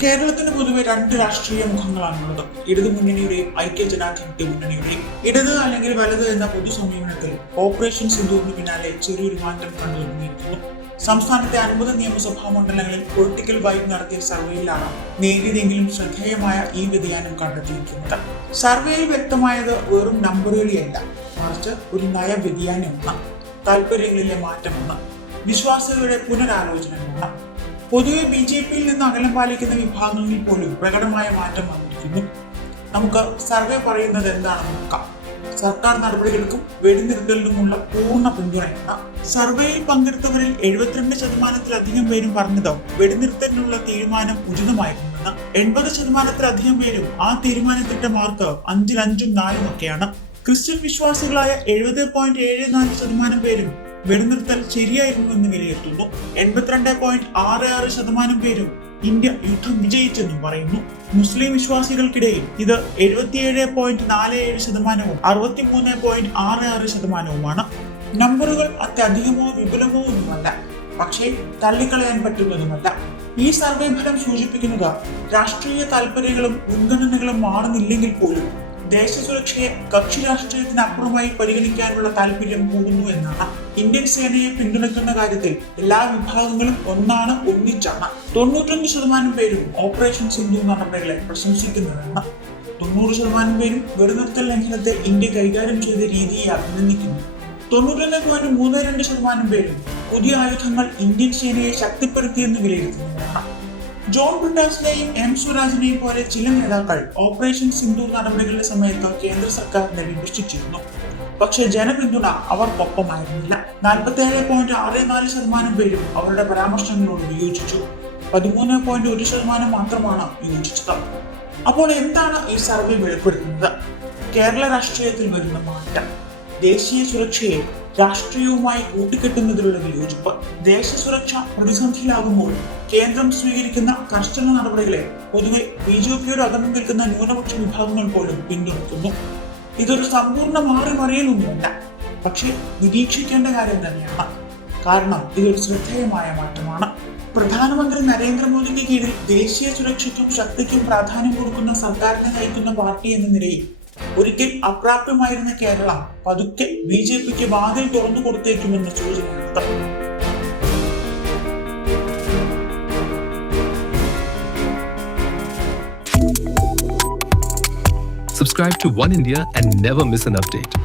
കേരളത്തിന് പൊതുവെ രണ്ട് രാഷ്ട്രീയ മുഖങ്ങളാണുള്ളത്. ഇടതു മുന്നണിയുടെയും ഐക്യ ജനാധിപത്യ മുന്നണിയുടെയും. ഇടത് അല്ലെങ്കിൽ വലത് എന്ന പൊതു സമീപനത്തിൽ ഓപ്പറേഷൻ സിന്ധുവിന് പിന്നാലെ ചെറിയൊരു മാറ്റം കണ്ടു തുടങ്ങിയിരിക്കുന്നു സംസ്ഥാനത്തെ അൻപത് നിയമസഭാ മണ്ഡലങ്ങളിൽ പൊളിറ്റിക്കൽ വൈബ് നടത്തിയ സർവേയിലാണ് നേരിയതെങ്കിലും ശ്രദ്ധേയമായ ഈ വ്യതിയാനം കണ്ടെത്തിയിരിക്കുന്നത്. സർവേയിൽ വ്യക്തമായത് വെറും നമ്പറുകളിയല്ല മറിച്ച് ഒരു നയ വ്യതിയാനമാണ് താല്പര്യങ്ങളിലെ മാറ്റമാണ്. വിശ്വാസികളുടെ പുനരാലോചനകളാണ് പൊതുവെ ബി ജെ പിയിൽ നിന്ന് അകലം പാലിക്കുന്ന വിഭാഗങ്ങളിൽ പോലും പ്രകടമായ മാറ്റം വന്നിരിക്കുന്നു. നമുക്ക് സർവേ പറയുന്നത് എന്താണെന്ന് നോക്കാം. സർക്കാർ നടപടികൾക്കും വെടിനിർത്തലിനുമുള്ള പൂർണ പിന്തുണയാണ്. സർവേയിൽ പങ്കെടുത്തവരിൽ എഴുപത്തിരണ്ട് ശതമാനത്തിലധികം പേരും പറഞ്ഞത് വെടിനിർത്തലിനുള്ള തീരുമാനം ഉചിതമായിരുന്നെന്ന് എൺപത് ശതമാനത്തിലധികം പേരും ആ തീരുമാനത്തിന്റെ മാർക്ക് അഞ്ചിൽ അഞ്ചും നാലും ഒക്കെയാണ് ക്രിസ്ത്യൻ വിശ്വാസികളായ എഴുപത് പോയിന്റ് ഏഴ് നാല് ശതമാനം പേരും വെടിനിർത്തൽ ശരിയായിരുന്നു എന്ന് വിലയിരുത്തുമ്പോൾ എൺപത്തിരണ്ട് പോയിന്റ് ആറ് ആറ് ശതമാനം പേരും ഇന്ത്യ യുദ്ധം വിജയിച്ചെന്നും പറയുന്നു. മുസ്ലിം വിശ്വാസികൾക്കിടയിൽ ഇത് എഴുപത്തിയേഴ് പോയിന്റ് നാല് ഏഴ് ശതമാനവും അറുപത്തിമൂന്ന് പോയിന്റ് ആറ് ആറ് ശതമാനവുമാണ്. നമ്പറുകൾ അത്യധികമോ വിപുലമോ ഒന്നുമല്ല. പക്ഷേ തള്ളിക്കളയാൻ പറ്റുന്നതുമല്ല. ഈ സർവേ ഫലം സൂചിപ്പിക്കുന്നത് രാഷ്ട്രീയ താല്പര്യങ്ങളും മുൻഗണനകളും മാറുന്നില്ലെങ്കിൽ പോലും ദേശസുരക്ഷയെ കക്ഷി രാഷ്ട്രീയത്തിനപ്പുറമായി പരിഗണിക്കാനുള്ള താല്പര്യം പോകുന്നു എന്നാണ്. ഇന്ത്യൻ സേനയെ പിന്തുണയ്ക്കുന്ന കാര്യത്തിൽ എല്ലാ വിഭാഗങ്ങളും ഒന്നാണ് ഒന്നിച്ചാണ്. തൊണ്ണൂറ്റൊന്ന് ശതമാനം പേരും ഓപ്പറേഷൻ സിന്ധു നടപടികളെ പ്രശംസിക്കുന്നതാണ്. തൊണ്ണൂറ് ശതമാനം പേരും വെറുതെ ലംഘനത്തെ ഇന്ത്യ കൈകാര്യം ചെയ്ത രീതിയെ അഭിനന്ദിക്കുന്നു. തൊണ്ണൂറ്റൊന്ന് പോയിന്റ് മൂന്ന് രണ്ട് ശതമാനം പേരും പുതിയ ആയുധങ്ങൾ ഇന്ത്യൻ സേനയെ ശക്തിപ്പെടുത്തിയെന്ന് വിലയിരുത്തുന്നതാണ്. ജോൺ ബ്രിട്ടാസിനെയും എം സ്വരാജിനെയും പോലെ ചില നേതാക്കൾ ഓപ്പറേഷൻ സിന്ധു നടപടികളുടെ സമയത്ത് കേന്ദ്ര സർക്കാരിനെ വിമർശിച്ചിരുന്നു പക്ഷേ ജനപിന്തുണ അവർക്കൊപ്പമായിരുന്നില്ല. നാൽപ്പത്തി ഏഴ് പോയിന്റ് ആറ് നാല് ശതമാനം പേരും അവരുടെ പരാമർശങ്ങളോട് വിയോജിച്ചു. പതിമൂന്ന് പോയിന്റ് ഒരു ശതമാനം മാത്രമാണ് വിയോജിച്ചത്. അപ്പോൾ എന്താണ് ഈ സർവേ വെളിപ്പെടുത്തുന്നത്? കേരള രാഷ്ട്രീയത്തിൽ വരുന്ന മാറ്റം. ദേശീയ സുരക്ഷയെ രാഷ്ട്രീയവുമായി കൂട്ടിക്കെട്ടുന്നതിലുള്ള വിയോജിപ്പ് ദേശസുരക്ഷ പ്രതിസന്ധിയിലാകുമ്പോൾ കേന്ദ്രം സ്വീകരിക്കുന്ന കർശന നടപടികളെ പൊതുവെ ബി ജെ പിയുടെ അകന്നു നിൽക്കുന്ന ന്യൂനപക്ഷ വിഭാഗങ്ങൾ പോലും പിന്തുണയ്ക്കുന്നു. ഇതൊരു സമ്പൂർണ മാറി മറിയലൊന്നുമല്ല പക്ഷേ നിരീക്ഷിക്കേണ്ട കാര്യം തന്നെയാണ്. കാരണം ഇതൊരു ശ്രദ്ധേയമായ മാറ്റമാണ്. പ്രധാനമന്ത്രി നരേന്ദ്രമോദിക്ക് കീഴിൽ ദേശീയ സുരക്ഷയ്ക്കും ശക്തിക്കും പ്രാധാന്യം കൊടുക്കുന്ന സർക്കാരിനെ നയിക്കുന്ന പാർട്ടി എന്ന നിലയിൽ ഒരിക്കൽ അപ്രാപ്യമായിരുന്ന കേരള പതുക്കെ ബി ജെ പിക്ക് വാതിൽ തുറന്നു കൊടുത്തേക്കുമെന്ന് സൂചനയുണ്ട് Subscribe to One India and never miss an update.